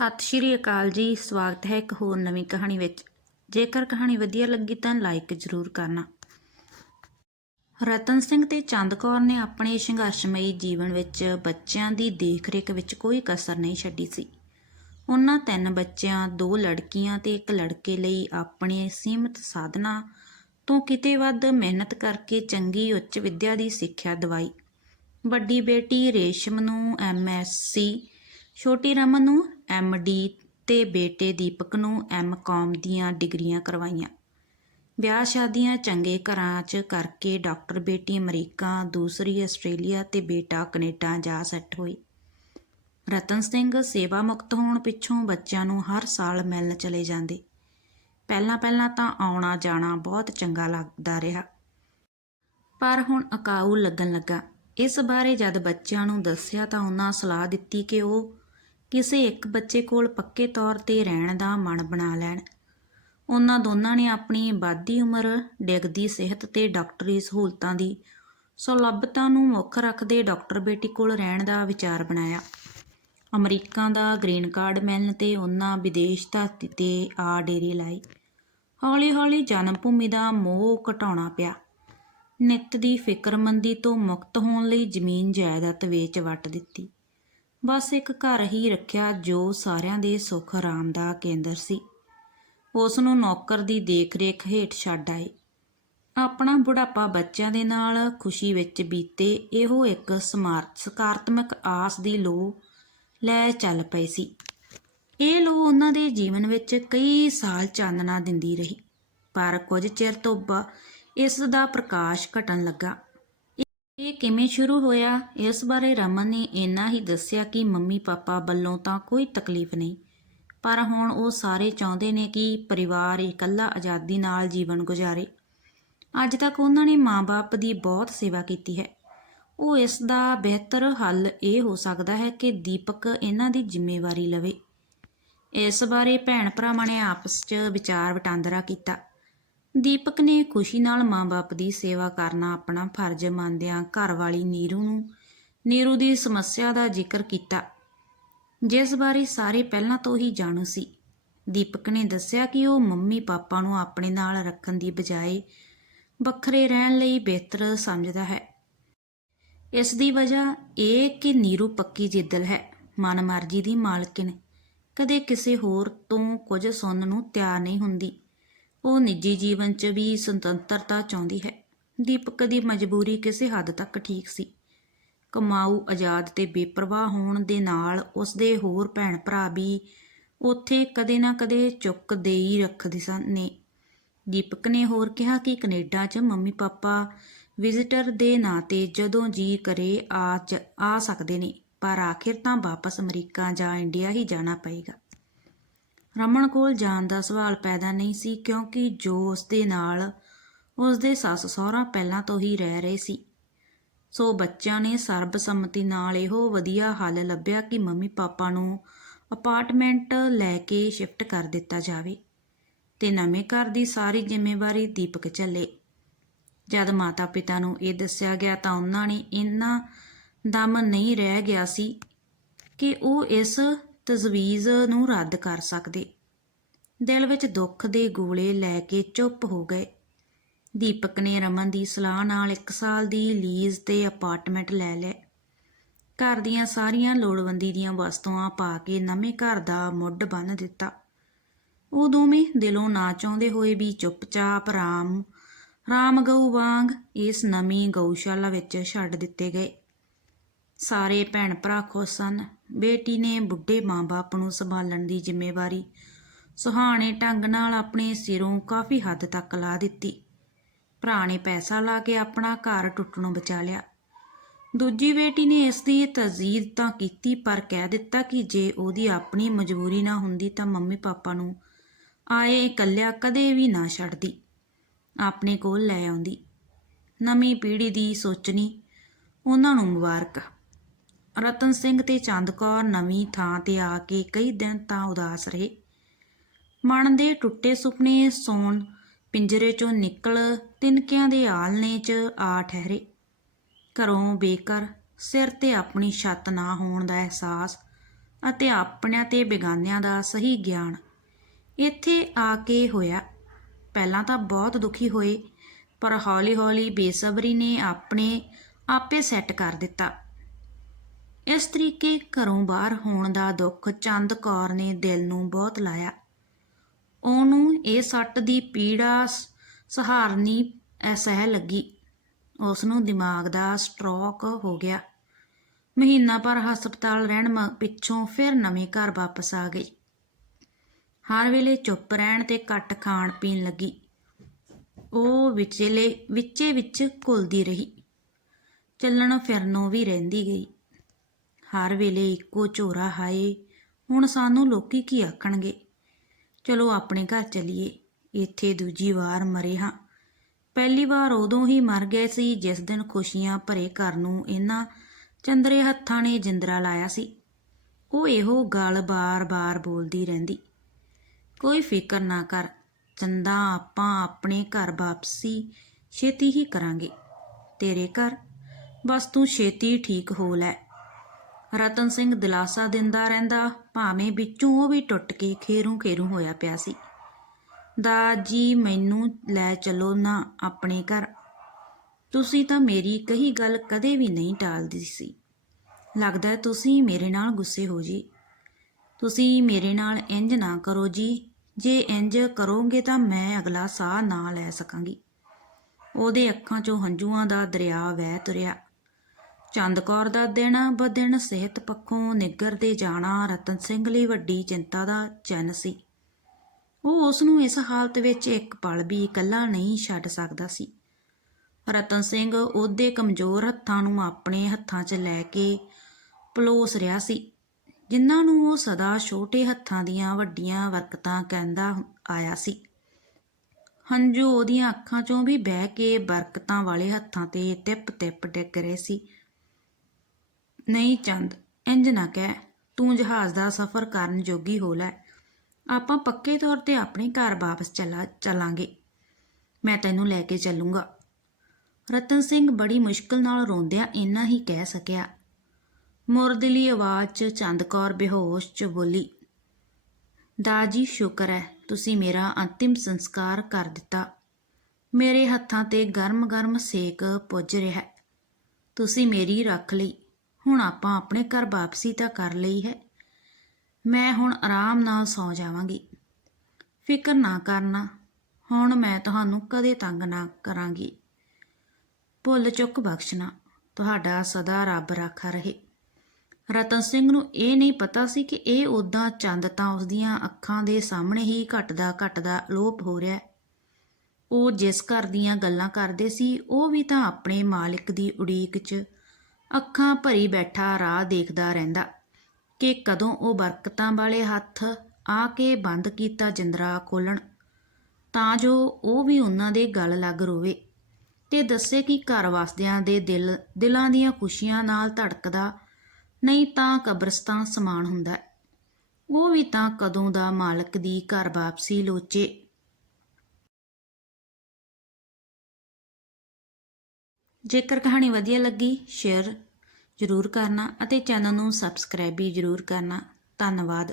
ਸਤਿ ਸ਼੍ਰੀ ਅਕਾਲ ਜੀ। ਸਵਾਗਤ ਹੈ ਇੱਕ ਹੋਰ ਨਵੀਂ ਕਹਾਣੀ ਵਿੱਚ। ਜੇਕਰ ਕਹਾਣੀ ਵਧੀਆ ਲੱਗੀ ਤਾਂ ਲਾਈਕ ਜ਼ਰੂਰ ਕਰਨਾ। ਰਤਨ ਸਿੰਘ ਤੇ ਚੰਦ ਕੌਰ ਨੇ ਆਪਣੇ ਸੰਘਰਸ਼ਮਈ ਜੀਵਨ ਵਿੱਚ ਬੱਚਿਆਂ ਦੀ ਦੇਖਰੇਖ ਵਿੱਚ ਕੋਈ ਕਸਰ ਨਹੀਂ ਛੱਡੀ ਸੀ। ਉਹਨਾਂ ਤਿੰਨ ਬੱਚਿਆਂ, ਦੋ ਲੜਕੀਆਂ ਤੇ ਇੱਕ ਲੜਕੇ ਲਈ ਆਪਣੇ ਸੀਮਤ ਸਾਧਨਾਂ ਤੋਂ ਕਿਤੇ ਵੱਧ ਮਿਹਨਤ ਕਰਕੇ ਚੰਗੀ ਉੱਚ ਵਿੱਦਿਆ ਦੀ ਸਿੱਖਿਆ ਦਿਵਾਈ। ਵੱਡੀ ਬੇਟੀ ਰੇਸ਼ਮ ਨੂੰ ਐਮਐਸਸੀ ਛੋਟੀ ਰਮਨ ਨੂੰ ਐਮਡੀ ਤੇ ਬੇਟੇ ਦੀਪਕ ਨੂੰ ਐਮ ਐਮਕਾਮ ਦੀਆਂ ਡਿਗਰੀਆਂ ਕਰਵਾਈਆਂ। ਵਿਆਹ ਸ਼ਾਦੀਆਂ ਚੰਗੇ ਘਰਾਂ 'ਚ ਕਰਕੇ ਡਾਕਟਰ ਬੇਟੀ ਅਮਰੀਕਾ, ਦੂਸਰੀ ਆਸਟ੍ਰੇਲੀਆ ਤੇ ਬੇਟਾ ਕੈਨੇਡਾ ਜਾ ਸੈੱਟ ਹੋਈ। ਰਤਨ ਸਿੰਘ ਸੇਵਾ ਮੁਕਤ ਹੋਣ ਪਿੱਛੋਂ ਬੱਚਿਆਂ ਨੂੰ ਹਰ ਸਾਲ ਮਿਲਣ ਚਲੇ ਜਾਂਦੇ। ਪਹਿਲਾਂ ਪਹਿਲਾਂ ਤਾਂ ਆਉਣਾ ਜਾਣਾ ਬਹੁਤ ਚੰਗਾ ਲੱਗਦਾ ਰਿਹਾ। ਪਰ ਹੁਣ ਅਕਾਊ ਲੱਗਣ ਲੱਗਾ। ਇਸ ਬਾਰੇ ਜਦ ਬੱਚਿਆਂ ਨੂੰ ਦੱਸਿਆ ਤਾਂ ਉਹਨਾਂ ਸਲਾਹ ਦਿੱਤੀ ਕਿ ਉਹ ਕਿਸੇ ਇੱਕ ਬੱਚੇ ਕੋਲ ਪੱਕੇ ਤੌਰ ਤੇ ਰਹਿਣ ਦਾ ਮਨ ਬਣਾ ਲੈਣ। ਉਹਨਾਂ ਦੋਨਾਂ ਨੇ ਆਪਣੀ ਵਾਧੀ ਉਮਰ, ਡਿੱਗਦੀ ਸਿਹਤ ਤੇ ਡਾਕਟਰੀ ਸਹੂਲਤਾਂ ਦੀ ਸੁਲਭਤਾ ਨੂੰ ਮੁੱਖ ਰੱਖਦੇ ਡਾਕਟਰ ਬੇਟੀ ਕੋਲ ਰਹਿਣ ਦਾ ਵਿਚਾਰ ਬਣਾਇਆ। ਅਮਰੀਕਾ ਦਾ ਗ੍ਰੀਨ ਕਾਰਡ ਮਿਲਣ ਤੇ ਉਹਨਾਂ ਵਿਦੇਸ਼ ਧਰਤੀ ਤੇ ਆ ਡੇਰੀ ਲਾਈ ਹੌਲੀ-ਹੌਲੀ ਜਨਮ ਭੂਮੀ ਦਾ ਮੋਹ ਘਟਾਉਣਾ ਪਿਆ। ਨਿੱਤ ਦੀ ਫਿਕਰਮੰਦੀ ਤੋਂ ਮੁਕਤ ਹੋਣ ਲਈ ਜ਼ਮੀਨ ਜਾਇਦਾਦ ਵੇਚ ਵਟ ਦਿੱਤੀ। ਬਸ ਇੱਕ ਘਰ ਹੀ ਰੱਖਿਆ ਜੋ ਸਾਰਿਆਂ ਦੇ ਸੁੱਖ ਆਰਾਮ ਦਾ ਕੇਂਦਰ ਸੀ। ਉਸ ਨੂੰ ਨੌਕਰ ਦੀ ਦੇਖ-ਰੇਖ ਹੇਠ ਛੱਡ ਆਏ। ਆਪਣਾ ਬੁਢਾਪਾ ਬੱਚਿਆਂ ਦੇ ਨਾਲ ਖੁਸ਼ੀ ਵਿੱਚ ਬੀਤੇ ਇਹੋ ਇੱਕ ਸਮਾਰਤ ਸਕਾਰਾਤਮਕ ਆਸ ਦੀ ਲੋ ਲੈ ਚੱਲ ਪਈ ਸੀ। ਇਹ ਲੋ ਉਹਨਾਂ ਦੇ ਜੀਵਨ ਵਿੱਚ ਕਈ ਸਾਲ ਚਾਨਣਾ ਦਿੰਦੀ ਰਹੀ, ਪਰ ਕੁਝ ਚਿਰ ਤੋਂ ਬਾ ਇਸ ਦਾ ਪ੍ਰਕਾਸ਼ ਘਟਣ ਲੱਗਾ। ਇਹ ਕਿਵੇਂ ਸ਼ੁਰੂ ਹੋਇਆ? ਇਸ ਬਾਰੇ ਰਮਨ ਨੇ ਇੰਨਾ ਹੀ ਦੱਸਿਆ ਕਿ ਮੰਮੀ ਪਾਪਾ ਵੱਲੋਂ ਤਾਂ ਕੋਈ ਤਕਲੀਫ ਨਹੀਂ। ਪਰ ਹੁਣ ਉਹ ਸਾਰੇ ਚਾਹੁੰਦੇ ਨੇ ਕਿ ਪਰਿਵਾਰ ਇਕੱਲਾ ਆਜ਼ਾਦੀ ਨਾਲ ਜੀਵਨ ਗੁਜ਼ਾਰੇ। ਅੱਜ ਤੱਕ ਉਹਨਾਂ ਨੇ ਮਾਂ-ਬਾਪ ਦੀ ਬਹੁਤ ਸੇਵਾ ਕੀਤੀ ਹੈ। ਉਹ ਇਸ ਦਾ ਬਿਹਤਰ ਹੱਲ ਇਹ ਹੋ ਸਕਦਾ ਹੈ ਕਿ ਦੀਪਕ ਇਹਨਾਂ ਦੀ ਜ਼ਿੰਮੇਵਾਰੀ ਲਵੇ। ਇਸ ਬਾਰੇ ਭੈਣ ਭਰਾਵਾਂ ਨੇ ਆਪਸ 'ਚ ਵਿਚਾਰ ਵਟਾਂਦਰਾ ਕੀਤਾ। ਦੀਪਕ ਨੇ ਖੁਸ਼ੀ ਨਾਲ ਮਾਂ-ਬਾਪ ਦੀ ਸੇਵਾ ਕਰਨਾ ਆਪਣਾ ਫਰਜ਼ ਮੰਨਦਿਆਂ ਘਰਵਾਲੀ ਨੀਰੂ ਨੂੰ, ਨੀਰੂ ਦੀ ਸਮੱਸਿਆ ਦਾ ਜ਼ਿਕਰ ਕੀਤਾ। ਜਿਸ ਬਾਰੇ ਸਾਰੇ ਪਹਿਲਾਂ ਤੋਂ ਹੀ ਜਾਣੂ ਸੀ। ਦੀਪਕ ਨੇ ਦੱਸਿਆ ਕਿ ਉਹ ਮੰਮੀ ਪਾਪਾ ਨੂੰ ਆਪਣੇ ਨਾਲ ਰੱਖਣ ਦੀ ਬਜਾਏ ਵੱਖਰੇ ਰਹਿਣ ਲਈ ਬਿਹਤਰ ਸਮਝਦਾ ਹੈ। ਇਸ ਦੀ ਵਜ੍ਹਾ ਇਹ ਕਿ ਨੀਰੂ ਪੱਕੀ ਜਿੱਦਲ ਹੈ, ਮਨਮਰਜ਼ੀ ਦੀ ਮਾਲਕਿਨ ਕਦੇ ਕਿਸੇ ਹੋਰ ਤੋਂ ਕੁਝ ਸੁਣਨ ਨੂੰ ਤਿਆਰ ਨਹੀਂ ਹੁੰਦੀ। ਉਹ ਨਿੱਜੀ ਜੀਵਨ 'ਚ ਵੀ ਸੁਤੰਤਰਤਾ ਚਾਹੁੰਦੀ ਹੈ। ਦੀਪਕ ਦੀ ਮਜਬੂਰੀ ਕਿਸੇ ਹੱਦ ਤੱਕ ਠੀਕ ਸੀ। ਕਮਾਊ ਆਜ਼ਾਦ ਤੇ ਬੇਪਰਵਾਹ ਹੋਣ ਦੇ ਨਾਲ ਉਸਦੇ ਹੋਰ ਭੈਣ ਭਰਾ ਵੀ ਉੱਥੇ ਕਦੇ ਨਾ ਕਦੇ ਚੁੱਕ ਦੇ ਹੀ ਰੱਖਦੇ ਸਨ ਨੇ। ਦੀਪਕ ਨੇ ਹੋਰ ਕਿਹਾ ਕਿ ਕੈਨੇਡਾ 'ਚ ਮੰਮੀ ਪਾਪਾ ਵਿਜ਼ਿਟਰ ਦੇ ਨਾਂ ਤੇ ਜਦੋਂ ਜੀ ਕਰੇ ਆ ਚ- ਆ ਸਕਦੇ ਨੇ, ਪਰ ਆਖਿਰ ਤਾਂ ਵਾਪਸ ਅਮਰੀਕਾ ਜਾਂ ਇੰਡੀਆ ਹੀ ਜਾਣਾ ਪਏਗਾ। ਰਮਨ ਕੋਲ ਜਾਣ ਦਾ ਸਵਾਲ ਪੈਦਾ ਨਹੀਂ ਸੀ ਕਿਉਂਕਿ ਜੋ ਉਸ ਦੇ ਨਾਲ ਉਸ ਦੇ ਸੱਸ ਸਹੁਰਾ ਪਹਿਲਾਂ ਤੋਂ ਹੀ ਰਹਿ ਰਹੇ ਸੀ। ਸੋ ਬੱਚਿਆਂ ਨੇ ਸਰਬਸੰਮਤੀ ਨਾਲ ਇਹੋ ਵਧੀਆ ਹੱਲ ਲੱਭਿਆ ਕਿ ਮੰਮੀ ਪਾਪਾ ਨੂੰ ਅਪਾਰਟਮੈਂਟ ਲੈ ਕੇ ਸ਼ਿਫਟ ਕਰ ਦਿੱਤਾ ਜਾਵੇ ਤੇ ਨਵੇਂ ਘਰ ਦੀ ਸਾਰੀ ਜ਼ਿੰਮੇਵਾਰੀ ਦੀਪਕ ਝੱਲੇ ਜਦ ਮਾਤਾ ਪਿਤਾ ਨੂੰ ਇਹ ਦੱਸਿਆ ਗਿਆ ਤਾਂ ਉਹਨਾਂ ਨੇ ਇੰਨਾ ਦਮ ਨਹੀਂ ਰਹਿ ਗਿਆ ਸੀ ਕਿ ਉਹ ਇਸ ਤਜਵੀਜ਼ ਨੂੰ ਰੱਦ ਕਰ ਸਕਦੇ। ਦਿਲ ਵਿੱਚ ਦੁੱਖ ਦੇ ਗੋਲੇ ਲੈ ਕੇ ਚੁੱਪ ਹੋ ਗਏ। ਦੀਪਕ ਨੇ ਰਮਨ ਦੀ ਸਲਾਹ ਨਾਲ 1 ਸਾਲ ਦੀ ਲੀਜ਼ ਤੇ ਅਪਾਰਟਮੈਂਟ ਲੈ ਲਿਆ। ਘਰ ਦੀਆਂ ਸਾਰੀਆਂ ਲੋੜਵੰਦੀ ਦੀਆਂ ਵਸਤੂਆਂ ਪਾ ਕੇ ਨਵੇਂ ਘਰ ਦਾ ਮੁੱਢ ਬੰਨ੍ਹ ਦਿੱਤਾ। ਉਹ ਦੋਵੇਂ ਦਿਲੋਂ ਨਾ ਚਾਹੁੰਦੇ ਹੋਏ ਵੀ ਚੁੱਪਚਾਪ ਰਾਮ ਰਾਮ ਗਊ ਵਾਂਗ ਇਸ ਨਵੀਂ ਗਊਸ਼ਾਲਾ ਵਿੱਚ ਛੱਡ ਦਿੱਤੇ ਗਏ। ਸਾਰੇ ਭੈਣ ਭਰਾ ਖੁਸ਼ ਸਨ। ਬੇਟੀ ਨੇ ਬੁੱਢੇ ਮਾਂ-ਬਾਪ ਨੂੰ ਸੰਭਾਲਣ ਦੀ ਜ਼ਿੰਮੇਵਾਰੀ ਸੁਹਾਣੇ ਢੰਗ ਨਾਲ ਆਪਣੇ ਸਿਰੋਂ ਕਾਫੀ ਹੱਦ ਤੱਕ ਲਾ ਦਿੱਤੀ। ਭਰਾ ਨੇ ਪੈਸਾ ਲਾ ਕੇ ਆਪਣਾ ਘਰ ਟੁੱਟਣੋਂ ਬਚਾ ਲਿਆ। ਦੂਜੀ ਬੇਟੀ ਨੇ ਇਸ ਦੀ ਤਜ਼ੀਦ ਤਾਂ ਕੀਤੀ ਪਰ ਕਹਿ ਦਿੱਤਾ ਕਿ ਜੇ ਉਹਦੀ ਆਪਣੀ ਮਜਬੂਰੀ ਨਾ ਹੁੰਦੀ ਤਾਂ ਮੰਮੀ ਪਾਪਾ ਨੂੰ ਆਏ ਇਕੱਲਿਆ ਕਦੇ ਵੀ ਨਾ ਛੱਡਦੀ। ਆਪਣੇ ਕੋਲ ਲੈ ਆਉਂਦੀ। ਨਵੀਂ ਪੀੜ੍ਹੀ ਦੀ ਸੋਚਣੀ, ਉਹਨਾਂ ਨੂੰ ਮੁਬਾਰਕ। ਰਤਨ ਸਿੰਘ ਤੇ ਚੰਦ ਕੌਰ ਨਵੀਂ ਥਾਂ ਤੇ ਆ ਕੇ ਕਈ ਦਿਨ ਤਾਂ ਉਦਾਸ ਰਹੇ। ਮਨ ਦੇ ਟੁੱਟੇ ਸੁਪਨੇ ਸੌਣ ਪਿੰਜਰੇ ਚੋਂ ਨਿਕਲ ਤਿਨਕਿਆਂ ਦੇ ਆਲਣੇ 'ਚ ਆ ਠਹਿਰੇ। ਘਰੋਂ ਬੇਕਰ ਸਿਰ ਤੇ ਆਪਣੀ ਛੱਤ ਨਾ ਹੋਣ ਦਾ ਅਹਿਸਾਸ ਅਤੇ ਆਪਣਿਆਂ ਤੇ ਬੇਗਾਨਿਆਂ ਦਾ ਸਹੀ ਗਿਆਨ ਇੱਥੇ ਆ ਕੇ ਹੋਇਆ। ਪਹਿਲਾਂ ਤਾਂ ਬਹੁਤ ਦੁਖੀ ਹੋਏ, ਪਰ ਹੌਲੀ-ਹੌਲੀ ਬੇਸਬਰੀ ਨੇ ਆਪਣੇ ਆਪੇ ਸੈੱਟ ਕਰ ਦਿੱਤਾ। ਇਸ ਤਰੀਕੇ ਘਰੋਂ ਬਾਹਰ ਹੋਣ ਦਾ ਦੁੱਖ ਚੰਦ ਕੌਰ ਨੇ ਦਿਲ ਨੂੰ ਬਹੁਤ ਲਾਇਆ। ਉਹਨੂੰ ਇਹ ਸੱਟ ਦੀ ਪੀੜਾ ਸ- ਸਹਾਰਨੀ ਅਸਹਿ ਲੱਗੀ। ਉਸ ਨੂੰ ਦਿਮਾਗ ਦਾ ਸਟ੍ਰੋਕ ਹੋ ਗਿਆ। ਮਹੀਨਾ ਭਰ ਹਸਪਤਾਲ ਰਹਿਣ ਮ- ਪਿੱਛੋਂ ਫਿਰ ਨਵੇਂ ਘਰ ਵਾਪਸ ਆ ਗਈ। ਹਰ ਵੇਲੇ ਚੁੱਪ ਰਹਿਣ ਤੇ ਘੱਟ ਖਾਣ ਪੀਣ ਲੱਗੀ। ਉਹ ਵਿਚਲੇ, ਵਿੱਚੇ ਵਿੱਚ ਘੁਲਦੀ ਰਹੀ। ਚੱਲਣ ਫਿਰਨੋਂ ਵੀ ਰਹਿੰਦੀ ਗਈ। ਹਰ ਵੇਲੇ ਇੱਕੋ ਝੋਰਾ ਹਾਏ, ਹੁਣ ਸਾਨੂੰ ਲੋਕੀ ਕੀ ਆਖਣਗੇ? ਚਲੋ ਆਪਣੇ ਘਰ ਚਲੀਏ, ਇੱਥੇ ਦੂਜੀ ਵਾਰ ਮਰੇ ਹਾਂ। ਪਹਿਲੀ ਵਾਰ ਉਦੋਂ ਹੀ ਮਰ ਗਏ ਸੀ, ਜਿਸ ਦਿਨ ਖੁਸ਼ੀਆਂ ਭਰੇ ਘਰ ਨੂੰ ਇਹਨਾਂ ਚੰਦਰੇ ਹੱਥਾਂ ਨੇ ਜਿੰਦਰਾ ਲਾਇਆ ਸੀ। ਉਹ ਇਹੋ ਗੱਲ ਬਾਰ-ਬਾਰ ਬੋਲਦੀ ਰਹਿੰਦੀ। ਕੋਈ ਫਿਕਰ ਨਾ ਕਰ, ਚੰਦਾ ਆਪਾਂ ਆਪਣੇ ਘਰ ਵਾਪਸੀ ਛੇਤੀ ਹੀ ਕਰਾਂਗੇ। ਤੇਰੇ ਘਰ, ਬਸ ਤੂੰ ਛੇਤੀ ਠੀਕ ਹੋ ਲੈ। ਰਤਨ ਸਿੰਘ ਦਿਲਾਸਾ ਦਿੰਦਾ ਰਹਿੰਦਾ, ਭਾਵੇਂ ਵਿੱਚੋਂ ਉਹ ਵੀ ਟੁੱਟ ਕੇ ਖੇਰੂ ਖੇਰੂ ਹੋਇਆ ਪਿਆ ਸੀ। ਦਾ ਜੀ, ਮੈਨੂੰ ਲੈ ਚੱਲੋ ਨਾ ਆਪਣੇ ਘਰ। ਤੁਸੀਂ ਤਾਂ ਮੇਰੀ ਕਹੀ ਗੱਲ ਕਦੇ ਵੀ ਨਹੀਂ ਟਾਲਦੀ ਸੀ। ਲੱਗਦਾ ਤੁਸੀਂ ਮੇਰੇ ਨਾਲ ਗੁੱਸੇ ਹੋ ਜੀ। ਤੁਸੀਂ ਮੇਰੇ ਨਾਲ ਇੰਜ ਨਾ ਕਰੋ ਜੀ। ਜੇ ਇੰਜ ਕਰੋਗੇ ਤਾਂ ਮੈਂ ਅਗਲਾ ਸਾਹ ਨਾ ਲੈ ਸਕਾਂਗੀ। ਉਹਦੇ ਅੱਖਾਂ 'ਚੋਂ ਹੰਝੂਆਂ ਦਾ ਦਰਿਆ ਵਹਿ ਤੁਰਿਆ। ਚੰਦ ਕੌਰ ਦਾ ਦਿਨ ਬ ਦਿਨ ਸਿਹਤ ਪੱਖੋਂ ਨਿੱਗਰਦੇ ਜਾਣਾ, ਰਤਨ ਸਿੰਘ ਲਈ ਵੱਡੀ ਚਿੰਤਾ ਦਾ ਚਿੰਨ੍ਹ ਸੀ। ਉਹ ਉਸ ਨੂੰ ਇਸ ਹਾਲਤ ਵਿੱਚ ਇੱਕ ਪਲ ਵੀ ਇਕੱਲਾ ਨਹੀਂ ਛੱਡ ਸਕਦਾ ਸੀ। ਰਤਨ ਸਿੰਘ ਉਹਦੇ ਕਮਜ਼ੋਰ ਹੱਥਾਂ ਨੂੰ ਆਪਣੇ ਹੱਥਾਂ 'ਚ ਲੈ ਕੇ ਪਲੋਸ ਰਿਹਾ ਸੀ, ਜਿਨ੍ਹਾਂ ਨੂੰ ਉਹ ਸਦਾ ਛੋਟੇ ਹੱਥਾਂ ਦੀਆਂ ਵੱਡੀਆਂ ਬਰਕਤਾਂ ਕਹਿੰਦਾ ਆਇਆ ਸੀ। ਹੰਝੂ ਉਹਦੀਆਂ ਅੱਖਾਂ 'ਚੋਂ ਵੀ ਬਹਿ ਕੇ ਬਰਕਤਾਂ ਵਾਲੇ ਹੱਥਾਂ ਤੇ ਟਿਪ-ਟਿਪ ਡਿੱਗ ਰਹੇ ਸੀ। ਨਹੀਂ ਚੰਦ ਇੰਜ ਨਾ ਕਹਿ, ਤੂੰ ਜਹਾਜ਼ ਦਾ ਸਫ਼ਰ ਕਰਨ ਜੋਗੀ ਹੋ ਲੈ। ਆਪਾਂ ਪੱਕੇ ਤੌਰ ਤੇ ਆਪਣੇ ਘਰ ਵਾਪਸ ਚਲਾ, ਚਲਾਂਗੇ। ਮੈਂ ਤੈਨੂੰ ਲੈ ਕੇ ਚੱਲੂੰਗਾ। ਰਤਨ ਸਿੰਘ ਬੜੀ ਮੁਸ਼ਕਲ ਨਾਲ ਰੋਂਦਿਆਂ ਇੰਨਾ ਹੀ ਕਹਿ ਸਕਿਆ। ਮੁਰਦਲੀ ਆਵਾਜ਼ 'ਚ ਚੰਦ ਕੌਰ ਬੇਹੋਸ਼ 'ਚ ਬੋਲੀ, ਦਾਜੀ, ਸ਼ੁਕਰ ਹੈ ਤੁਸੀਂ ਮੇਰਾ ਅੰਤਿਮ ਸੰਸਕਾਰ ਕਰ ਦਿੱਤਾ। ਮੇਰੇ ਹੱਥਾਂ ਤੇ ਗਰਮ-ਗਰਮ ਸੇਕ ਪੁੱਜ ਰਿਹਾ। ਤੁਸੀਂ ਮੇਰੀ ਰੱਖ ਲਈ। ਹੁਣ ਆਪਾਂ ਆਪਣੇ ਘਰ ਵਾਪਸੀ ਤਾਂ ਕਰ ਲਈ ਹੈ। ਮੈਂ ਹੁਣ ਆਰਾਮ ਨਾਲ ਸੌ ਜਾਵਾਂਗੀ। ਫਿਕਰ ਨਾ ਕਰਨਾ। ਹੁਣ ਮੈਂ ਤੁਹਾਨੂੰ ਕਦੇ ਤੰਗ ਨਾ ਕਰਾਂਗੀ। ਭੁੱਲ ਚੁੱਕ ਬਖਸ਼ਣਾ। ਤੁਹਾਡਾ ਸਦਾ ਰੱਬ ਰਾਖਾ ਰਹੇ। ਰਤਨ ਸਿੰਘ ਨੂੰ ਇਹ ਨਹੀਂ ਪਤਾ ਸੀ ਕਿ ਇਹ ਉਦਾਂ ਚੰਦ ਤਾਂ ਉਸ ਦੀਆਂ ਅੱਖਾਂ ਦੇ ਸਾਹਮਣੇ ਹੀ ਘਟਦਾ ਘਟਦਾ ਲੋਪ ਹੋ ਰਿਹਾ ਉਹ ਜਿਸ ਘਰ ਦੀਆਂ ਗੱਲਾਂ ਕਰਦੇ ਸੀ, ਉਹ ਵੀ ਤਾਂ ਆਪਣੇ ਮਾਲਕ ਦੀ ਉਡੀਕ 'ਚ ਅੱਖਾਂ ਭਰੀ ਬੈਠਾ ਰਾਹ ਦੇਖਦਾ ਰਹਿੰਦਾ ਕਿ ਕਦੋਂ ਉਹ ਬਰਕਤਾਂ ਵਾਲੇ ਹੱਥ ਆ ਕੇ ਬੰਦ ਕੀਤਾ ਜਿੰਦਰਾ ਖੋਲਣ ਤਾਂ ਜੋ ਉਹ ਵੀ ਉਹਨਾਂ ਦੇ ਗਲ ਲੱਗ ਰੋਵੇ ਤੇ ਦੱਸੇ ਕਿ ਘਰ ਵਾਸਦਿਆਂ ਦੇ ਦਿਲ, ਦਿਲਾਂ ਦੀਆਂ ਖੁਸ਼ੀਆਂ ਨਾਲ ਧੜਕਦਾ ਨਹੀਂ ਤਾਂ ਕਬਰਸਤਾਨ ਸਮਾਨ ਹੁੰਦਾ। ਉਹ ਵੀ ਤਾਂ ਕਦੋਂ ਦਾ ਮਾਲਕ ਦੀ ਘਰ ਵਾਪਸੀ ਲੋਚੇ ਜੇਕਰ ਕਹਾਣੀ ਵਧੀਆ ਲੱਗੀ ਸ਼ੇਅਰ ਜ਼ਰੂਰ ਕਰਨਾ ਅਤੇ ਚੈਨਲ ਨੂੰ ਸਬਸਕ੍ਰਾਈਬ ਵੀ ਜ਼ਰੂਰ ਕਰਨਾ। ਧੰਨਵਾਦ।